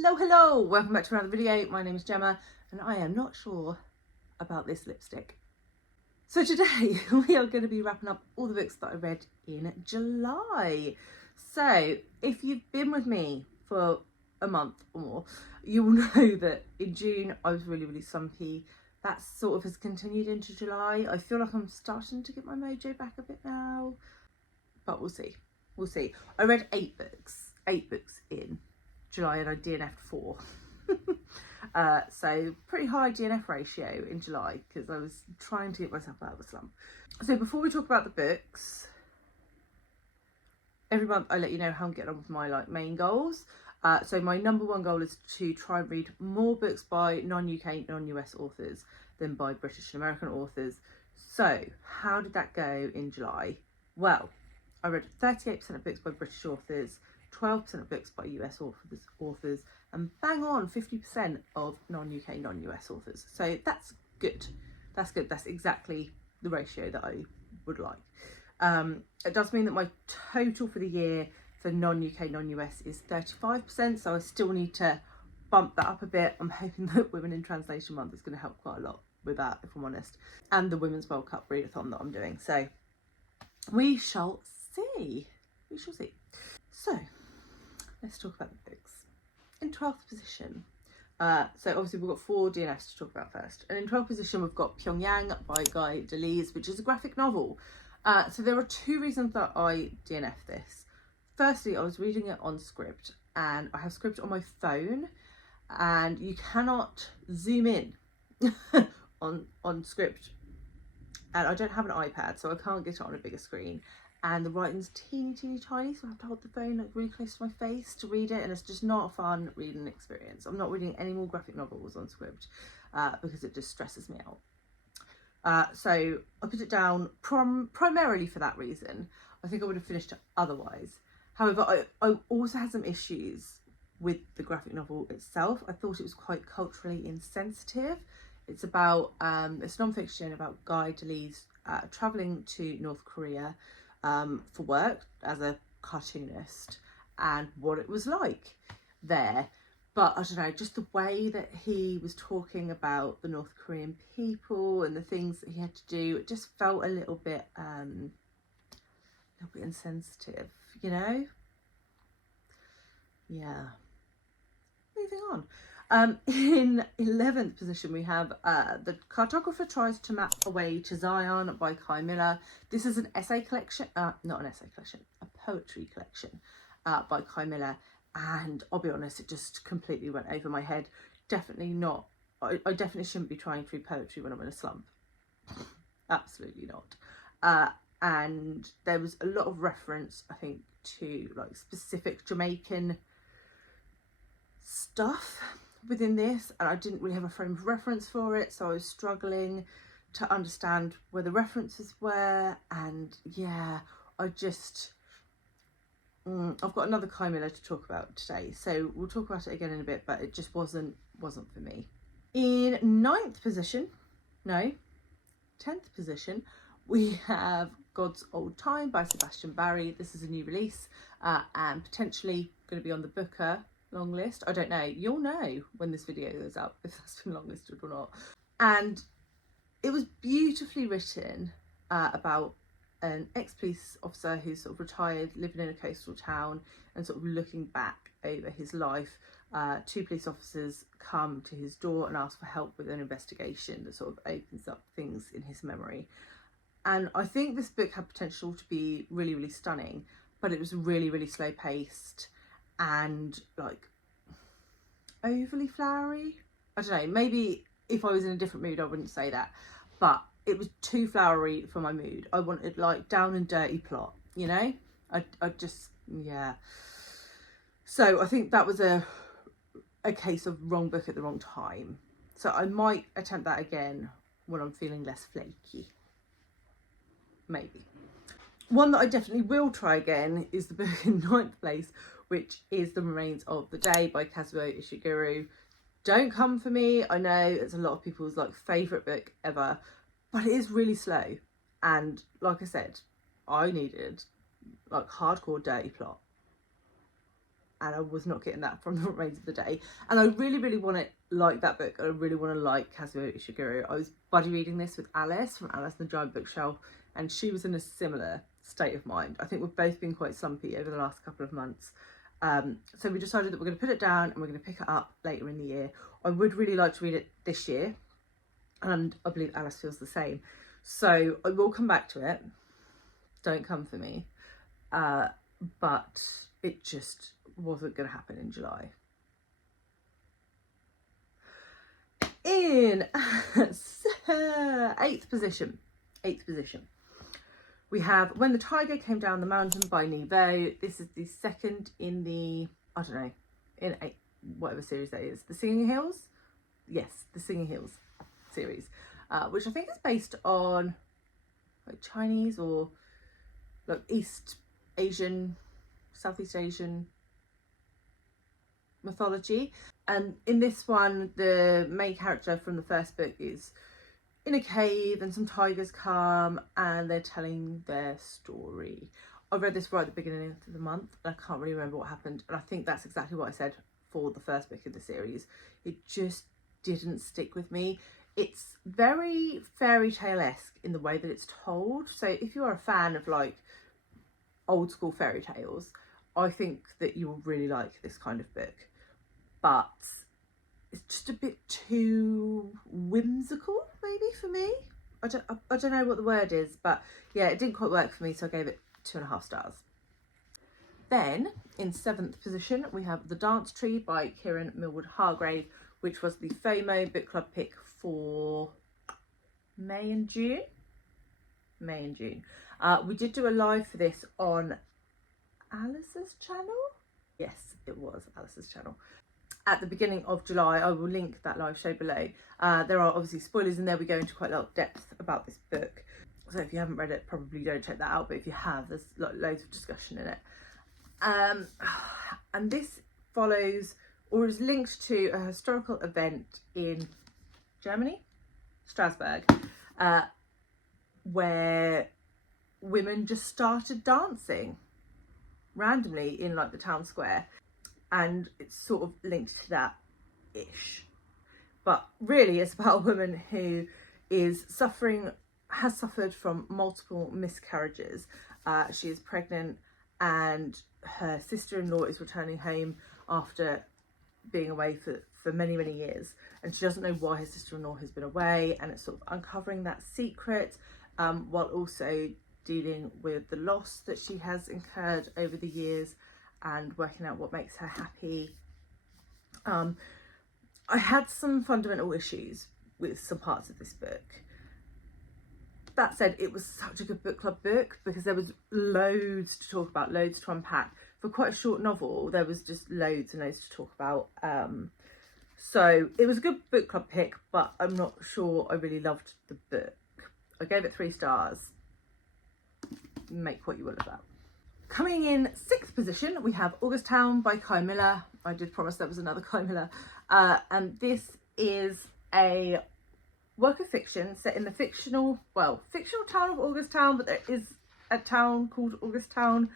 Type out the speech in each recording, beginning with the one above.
Hello, welcome back to another video. My name is Gemma and I am not sure about this lipstick. So today we are going to be wrapping up all the books that I read in July. So if you've been with me for a month or more, you will know that in June I was really slumpy. That sort of has continued into July. I feel like I'm starting to get my mojo back a bit now, but we'll see. I read 8 books in July and I DNF'd 4. So pretty high DNF ratio in July because I was trying to get myself out of a slump. So before we talk about the books, every month I let you know how I'm getting on with my main goals. So my number one goal is to try and read more books by non-UK, non-US authors than by British and American authors. So how did that go in July? Well, I read 38% of books by British authors, 12% of books by US authors, and bang on 50% of non-UK, non-US authors. So that's good. That's good. That's exactly the ratio that I would like. It does mean that my total for the year for non-UK, non-US is 35%. So I still need to bump that up a bit. I'm hoping that Women in Translation Month is going to help quite a lot with that, if I'm honest. And the Women's World Cup readathon that I'm doing. So we shall see. So let's talk about the books. In 12th position, so obviously we've got 4 DNFs to talk about first. And in 12th position, we've got Pyongyang by Delise, which is a graphic novel. So there are 2 reasons that I DNF this. Firstly, I was reading it on Scribd, and I have Scribd on my phone, and you cannot zoom in on Scribd. And I don't have an iPad, so I can't get it on a bigger screen. And the writing's teeny tiny, so I have to hold the phone really close to my face to read it, and it's just not a fun reading experience. I'm not reading any more graphic novels on Scribd because it just stresses me out. So I put it down primarily for that reason. I think I would have finished it otherwise. However, I also had some issues with the graphic novel itself. I thought it was quite culturally insensitive. It's about, it's non-fiction about Delise travelling to North Korea for work as a cartoonist and what it was like there. But I don't know, just the way that he was talking about the North Korean people and the things that he had to do, it just felt a little bit insensitive, you know? Yeah. Moving on. In 11th position, we have The Cartographer Tries to Map a Way to Zion by Kei Miller. This is an essay collection, not an essay collection, a poetry collection by Kei Miller. And I'll be honest, it just completely went over my head. Definitely not, I definitely shouldn't be trying to read poetry when I'm in a slump. Absolutely not. And there was a lot of reference, I think, to specific Jamaican stuff within this, and I didn't really have a frame of reference for it, so I was struggling to understand where the references were. And yeah, I've got another Kei Miller to talk about today, so we'll talk about it again in a bit, but it just wasn't for me. In 10th position, we have God's Old Time by Sebastian. This is a new release and potentially going to be on the Booker long list. I don't know, you'll know when this video goes up if that's been longlisted or not. And it was beautifully written about an ex-police officer who's sort of retired, living in a coastal town, and sort of looking back over his life. 2 police officers come to his door and ask for help with an investigation that sort of opens up things in his memory. And I think this book had potential to be really stunning, but it was really slow paced and overly flowery. I don't know, maybe if I was in a different mood I wouldn't say that, but it was too flowery for my mood. I wanted down and dirty plot, you know? I just, yeah. So I think that was a case of wrong book at the wrong time. So I might attempt that again when I'm feeling less flaky. Maybe. One that I definitely will try again is the book in 9th place, which is The Remains of the Day by Kazuo Ishiguro. Don't come for me. I know it's a lot of people's favourite book ever, but it is really slow. And like I said, I needed hardcore dirty plot. and I was not getting that from the remains of the day. And I really, really want to like that book. I really want to like Kazuo Ishiguro. I was buddy reading this with Alice from Alice and the Giant Bookshelf, and she was in a similar state of mind. I think we've both been quite slumpy over the last couple of months. So we decided that we're going to put it down and we're going to pick it up later in the year. I would really like to read it this year, and I believe Alice feels the same. So I will come back to it. Don't come for me. But it just wasn't going to happen in July. In eighth position, we have When the Tiger Came Down the Mountain by Nghi. This is the second in the, I don't know, in whatever series that is. The Singing Hills? Yes, the Singing Hills series, which I think is based on like Chinese or like East Asian, Southeast Asian mythology. And in this one, the main character from the first book is in a cave and some tigers come and they're telling their story. I read this right at the beginning of the month and I can't really remember what happened, and I think that's exactly what I said for the first book of the series. It just didn't stick with me. It's very fairy tale-esque in the way that it's told. So if you're a fan of like old school fairy tales, I think that you will really like this kind of book. But it's just a bit too whimsical, maybe, for me. I don't know what the word is, but yeah, it didn't quite work for me, so I gave it 2.5 stars. Then, in 7th position, we have The Dance Tree by Kiran, Milwood, Hargrave, which was the FOMO book club pick for May and June. We did do a live for this on Alice's channel. Yes, it was Alice's channel. At the beginning of July, I will link that live show below. There are obviously spoilers in there. We go into quite a lot of depth about this book. So if you haven't read it, probably don't check that out. But if you have, there's loads of discussion in it. And this follows or is linked to a historical event in Germany, Strasbourg, where women just started dancing randomly in like the town square, and it's sort of linked to that ish. But really it's about a woman who has suffered from multiple miscarriages. She is pregnant and her sister-in-law is returning home after being away for many years, and she doesn't know why her sister-in-law has been away, and it's sort of uncovering that secret, while also dealing with the loss that she has incurred over the years and working out what makes her happy. I had some fundamental issues with some parts of this book. That said, it was such a good book club book because there was loads to talk about, loads to unpack. For quite a short novel, there was just loads and loads to talk about. So it was a good book club pick, but I'm not sure I really loved the book. I gave it 3 stars. Make what you will of that. Coming in 6th position, we have Augustown by Kei Miller. I did promise there was another Kei Miller. And this is a work of fiction set in the fictional town of Augustown, but there is a town called Augustown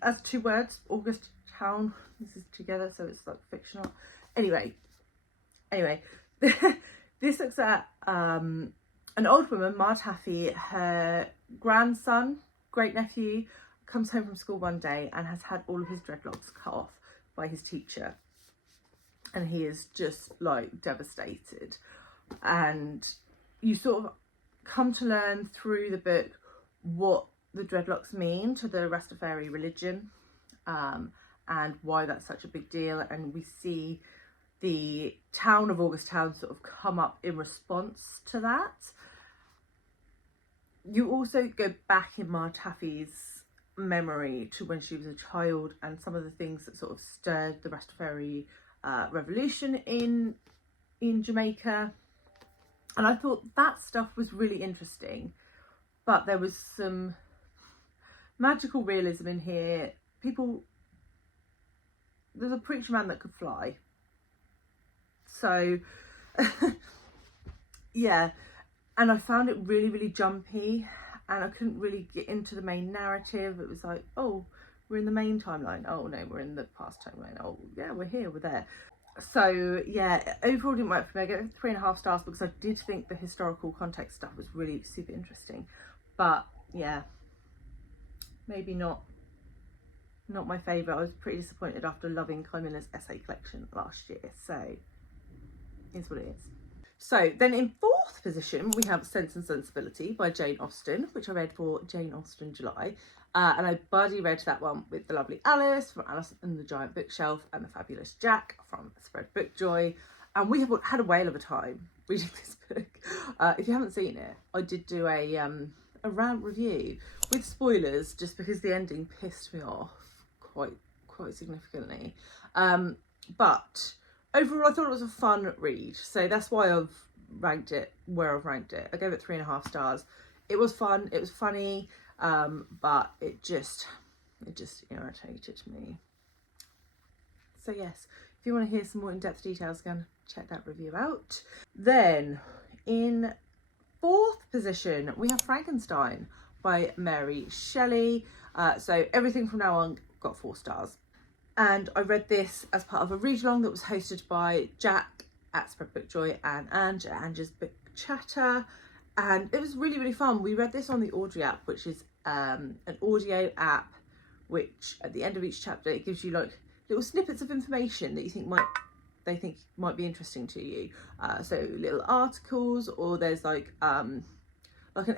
as 2 words, Augustown. This is together, so it's like fictional. Anyway, this looks at an old woman, Ma Taffy. Her grandson, great nephew, comes home from school one day and has had all of his dreadlocks cut off by his teacher, and he is just like devastated. And you sort of come to learn through the book what the dreadlocks mean to the Rastafari religion, and why that's such a big deal. And we see the town of Augustown sort of come up in response to that. You also go back in Ma Taffy's memory to when she was a child and some of the things that sort of stirred the Rastafari revolution in Jamaica. And I thought that stuff was really interesting, but there was some magical realism in here. There's a preacher man that could fly. So, yeah. And I found it really jumpy, and I couldn't really get into the main narrative. It was like, oh, we're in the main timeline. Oh no, we're in the past timeline. Oh yeah, we're here, we're there. So yeah, overall didn't work for me. I gave it 3.5 stars because I did think the historical context stuff was really super interesting. But yeah, maybe not my favourite. I was pretty disappointed after loving Kei Miller's essay collection last year. So is what it is. So then in 4th position, we have Sense and Sensibility by Jane Austen, which I read for Jane Austen July. And I buddy read that one with the lovely Alice from Alice and the Giant Bookshelf and the fabulous Jack from Spread Book Joy. And we have had a whale of a time reading this book. If you haven't seen it, I did do a rant review with spoilers just because the ending pissed me off quite significantly. But overall, I thought it was a fun read, so that's why I've ranked it where I've ranked it. I gave it 3.5 stars. It was fun, it was funny, but it just irritated me. So yes, if you want to hear some more in-depth details, again, check that review out. Then, in 4th position, we have Frankenstein by Mary Shelley. So everything from now on got 4 stars. And I read this as part of a read-along that was hosted by Jack at Spread Book Joy and Ange at Ange's Book Chatter. And it was really, really fun. We read this on the Audrey app, which is an audio app, which at the end of each chapter, it gives you like little snippets of information that you think might be interesting to you. So little articles, or there's like an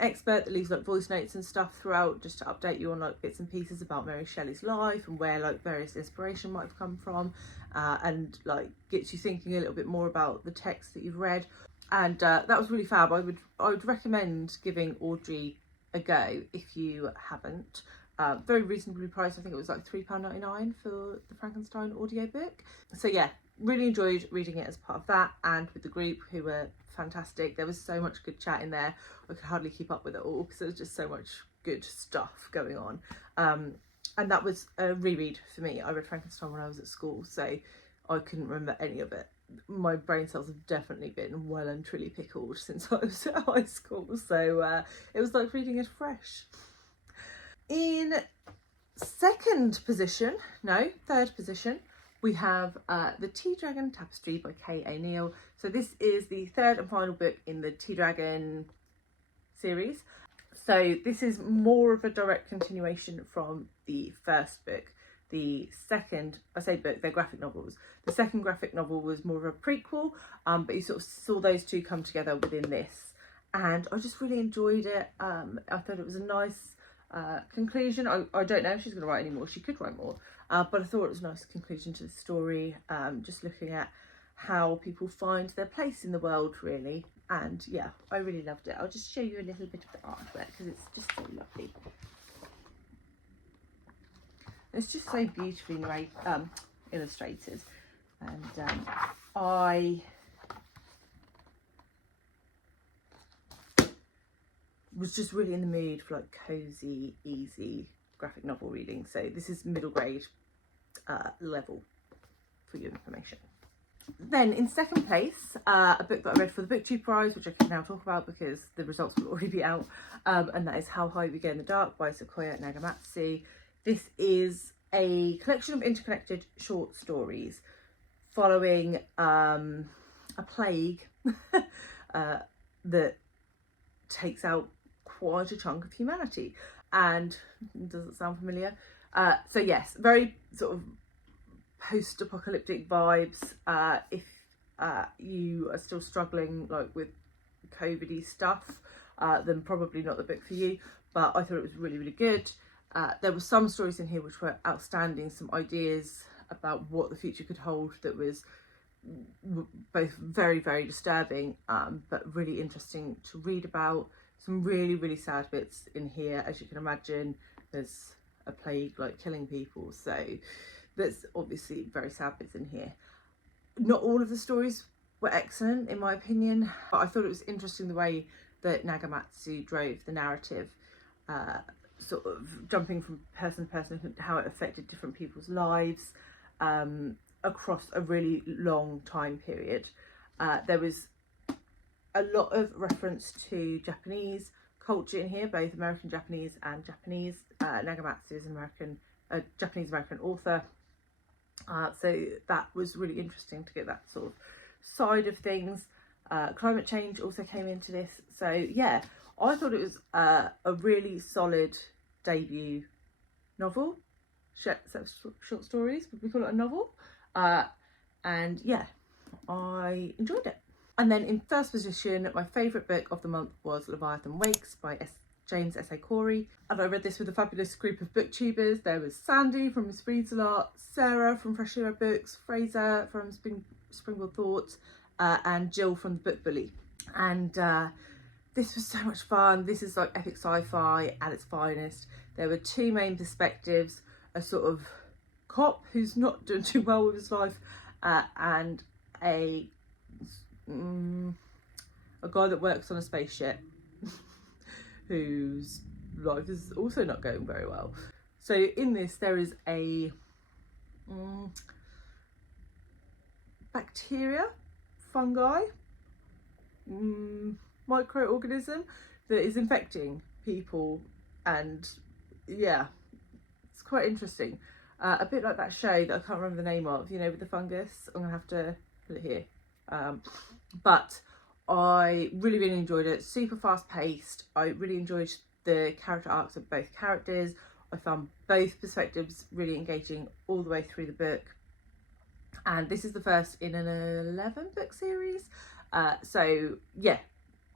expert that leaves like voice notes and stuff throughout just to update you on like bits and pieces about Mary Shelley's life and where like various inspiration might have come from, and like gets you thinking a little bit more about the text that you've read. And that was really fab. I would recommend giving Audrey a go if you haven't. Very reasonably priced. I think it was like £3.99 for the Frankenstein audiobook. So yeah, really enjoyed reading it as part of that, and with the group, who were fantastic. There was so much good chat in there. I could hardly keep up with it all because there was just so much good stuff going on. And that was a reread for me. I read Frankenstein when I was at school, so I couldn't remember any of it. My brain cells have definitely been well and truly pickled since I was at high school, so it was like reading it fresh. In third position, we have the Tea Dragon Tapestry by Kei Miller. So this is the 3rd and final book in the Tea Dragon series. So this is more of a direct continuation from the first book. The second, I say book, they're graphic novels. The second graphic novel was more of a prequel, but you sort of saw those two come together within this. And I just really enjoyed it. I thought it was a nice conclusion. I don't know if she's going to write any more. She could write more. But I thought it was a nice conclusion to the story. Just looking at how people find their place in the world, really. And yeah, I really loved it. I'll just show you a little bit of the artwork because it's just so lovely. It's just so beautifully illustrated, and I was just really in the mood for like cozy, easy graphic novel reading. So this is middle grade level for your information. Then in second place, a book that I read for the BookTube Prize, which I can now talk about because the results will already be out, and that is How High We Go in the Dark by Sequoia Nagamatsu. This is a collection of interconnected short stories following a plague that takes out quite a chunk of humanity. And does it sound familiar? So yes, very sort of post-apocalyptic vibes. If you are still struggling like with COVID-y stuff, then probably not the book for you. But I thought it was really, really good. There were some stories in here which were outstanding, some ideas about what the future could hold that was both very, very disturbing, but really interesting to read about. Some really, really sad bits in here. As you can imagine, there's a plague like killing people, so there's obviously very sad bits in here. Not all of the stories were excellent in my opinion, but I thought it was interesting the way that Nagamatsu drove the narrative, sort of jumping from person to person, how it affected different people's lives across a really long time period. There was a lot of reference to Japanese culture in here, both American Japanese and Japanese. Nagamatsu is an American a Japanese American author. So that was really interesting to get that sort of side of things. Climate change also came into this. So yeah, I thought it was a really solid debut novel. Set of short stories, would we call it a novel? And yeah, I enjoyed it. And then in first position, my favourite book of the month was Leviathan Wakes by James S.A. Corey. And I read this with a fabulous group of booktubers. There was Sandy from Miss Reads a Lot, Sarah from Freshly Read Books, Fraser from Springboard Thoughts, and Jill from The Book Bully. And this was so much fun. This is like epic sci-fi at its finest. There were two main perspectives, a sort of cop who's not doing too well with his life, and a guy that works on a spaceship whose life is also not going very well. So in this there is a bacteria, fungi, microorganism that is infecting people, and yeah, it's quite interesting. A bit like that show that I can't remember the name of, you know, with the fungus. I'm gonna have to put it here. But I really enjoyed it. Super fast paced. I really enjoyed the character arcs of both characters. I found both perspectives really engaging all the way through the book. And this is the first in an 11 book series. So yeah,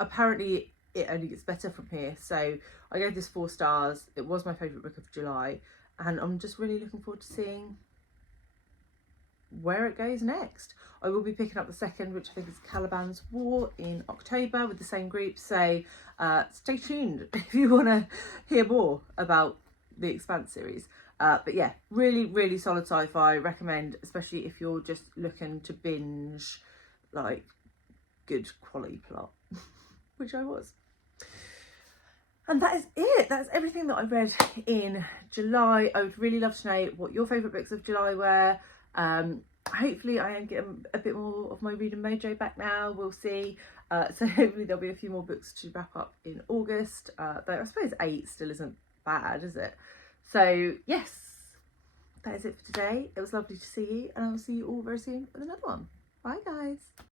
apparently it only gets better from here. So I gave this 4 stars. It was my favourite book of July. And I'm just really looking forward to seeing where it goes next. I will be picking up the second, which I think is Caliban's War, in October with the same group. So stay tuned if you want to hear more about the Expanse series. But yeah, really solid sci-fi. Recommend, especially if you're just looking to binge like good quality plot, which I was. And that is it. That's everything that I read in July. I would really love to know what your favourite books of July were. Hopefully I am getting a bit more of my reading mojo back now. We'll see. So hopefully there'll be a few more books to wrap up in August. Though I suppose 8 still isn't bad, is it? So yes, that is it for today. It was lovely to see you, and I will see you all very soon with another one. Bye guys.